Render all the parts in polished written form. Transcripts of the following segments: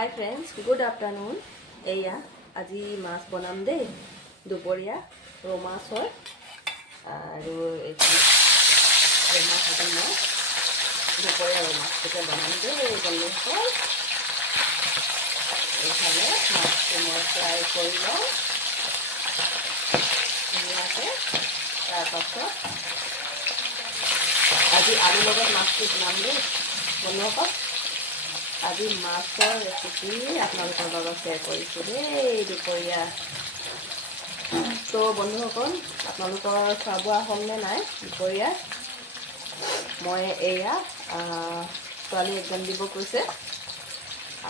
হাই friends, good afternoon. এয়া আজি মাছ বনাম দেই, দুপৰীয়া ৰৌ মাছ হয় আৰু এইটো ৰৌ মাছ আজি মই দুপৰীয়া ৰৌ মাছটোকে বনাম দেই বন্ধুসকল। এইফালে মাছটো মই ফ্ৰাই কৰি লওঁ ধুনীয়াকৈ। তাৰপাছত আজি আলুৰ লগত মাছটো বনাম দেই বন্ধুসকল। আজি মাছৰ ৰেচিপি আপোনালোকৰ লগত শ্বেয়াৰ কৰিছোঁ দেই দুপৰীয়া। তো বন্ধুসকল, আপোনালোকৰ খোৱা বোৱা হ'লনে নাই দুপৰীয়া? মই এয়া ছোৱালী এক্সাম দিব কৈছে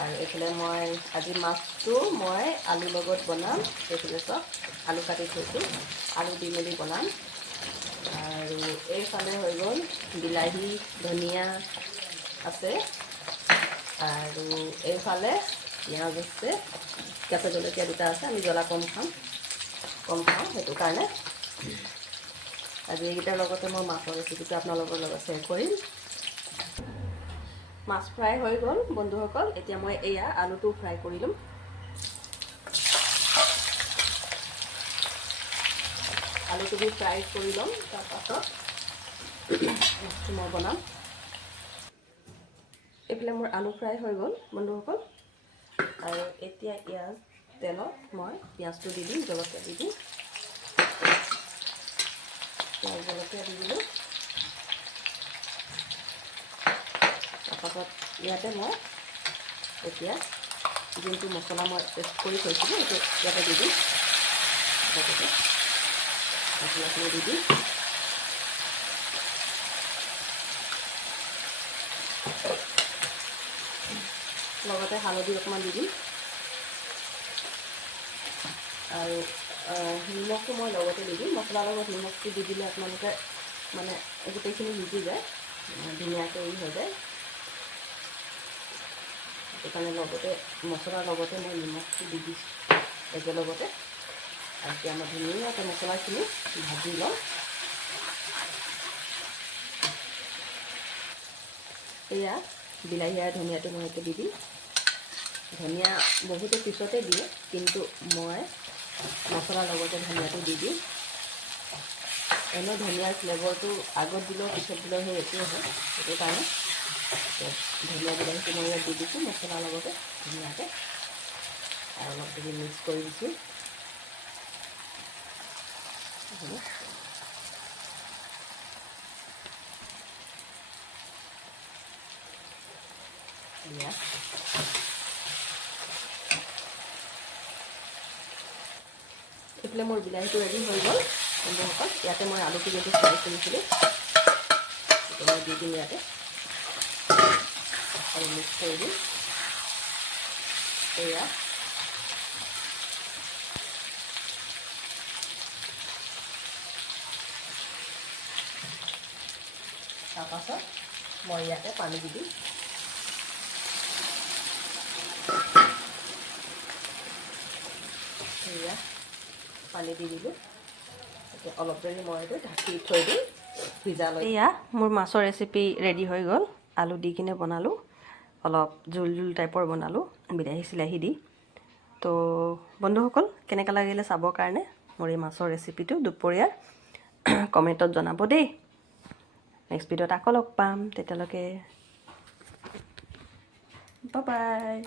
আৰু এইফালে মই আজি মাছটো মই আলুৰ লগত বনাম। এইফালে চব আলু কাটি থৈছোঁ, আলু দি মেলি বনাম। আৰু এইফালে হৈ গ'ল বিলাহী, ধনিয়া আছে আৰু এইফালে পিঁয়াজ আছে, কেঁচা জলকীয়া দুটা আছে। আমি জ্বলা কম খাওঁ সেইটো কাৰণে আজি এইকেইটাৰ লগতে মই মাছৰ ৰেচিপিটো আপোনালোকৰ লগত শ্বেয়াৰ কৰিম। মাছ ফ্ৰাই হৈ গ'ল বন্ধুসকল। এতিয়া মই এয়া আলুটো ফ্ৰাই কৰি ল'ম। আলুটো দি ফ্ৰাই কৰি ল'ম, তাৰপাছত মাছটো মই বনাম। এইফালে মোৰ আলু ফ্ৰাই হৈ গ'ল বন্ধুসকল আৰু এতিয়া তেলত মই পিঁয়াজটো দি দিম, জলকীয়া দি দিম। পিঁয়াজ জলকীয়া দি দিলোঁ। তাৰপাছত ইয়াতে মই এতিয়া যোনটো মছলা মই পেষ্ট কৰি থৈছিলোঁ সেইটো ইয়াতে দি দিম। মছলাখিনি দি দিম। লগতে হালধি অকণমান দি দিম আৰু নিমখটো মই লগতে দি দিম। মছলাৰ লগত নিমখটো দি দিলে আপোনালোকে মানে গোটেইখিনি সিজি যায়, ধুনীয়াকৈ হৈ যায়। সেইকাৰণে লগতে মছলাৰ লগতে মই নিমখটো দি দিছোঁ একেলগতে। আৰু এতিয়া মই ধুনীয়াকৈ মছলাখিনি ভাজি লওঁ। এয়া বিলাহী আৰু ধনিয়াটো মই এতিয়া দি দিম। ধনিয়া বহুতে পিছতে দিয়ে, কিন্তু মই মছলাৰ লগতে ধনিয়াটো দি দিম। এনেও ধনিয়াৰ ফ্লেভাৰটো আগত দিলেও পিছত দিলেও সেই একেই হয়, সেইটো কাৰণে ধনিয়া বিলাহীটো মই ইয়াত দি দিছোঁ মছলাৰ লগতে ধুনীয়াকৈ আৰু অলপ দেৰি মিক্স কৰি দিছোঁ। এইফালে মোৰ বিলাহীটো ৰেডি হৈ গ'ল বন্ধুসকল। ইয়াতে মই আলুটো যোনটো ফ্ৰাই কৰিছিলোঁ সেইটো মই দি দিম ইয়াতে আৰু মিক্স কৰি দিম। এয়া তাৰপাছত মই ইয়াতে পানী দি দিম। এয়া পানী দি দিলোঁ। এতিয়া অলপ দেৰি মই এইটো ঢাকি থৈ দিম সিজালৈ। এয়া মোৰ মাছৰ ৰেচিপি ৰেডি হৈ গ'ল। আলু দি কিনে বনালোঁ, অলপ জোল টাইপৰ বনালোঁ বিলাহী চিলাহী দি। তো বন্ধুসকল, কেনেকুৱা লাগিলে চাবৰ কাৰণে মোৰ এই মাছৰ ৰেচিপিটো দুপৰীয়াৰ কমেণ্টত জনাব দেই। নেক্সট ভিডিঅ'ত আকৌ লগ পাম, তেতিয়ালৈকে বাই বাই।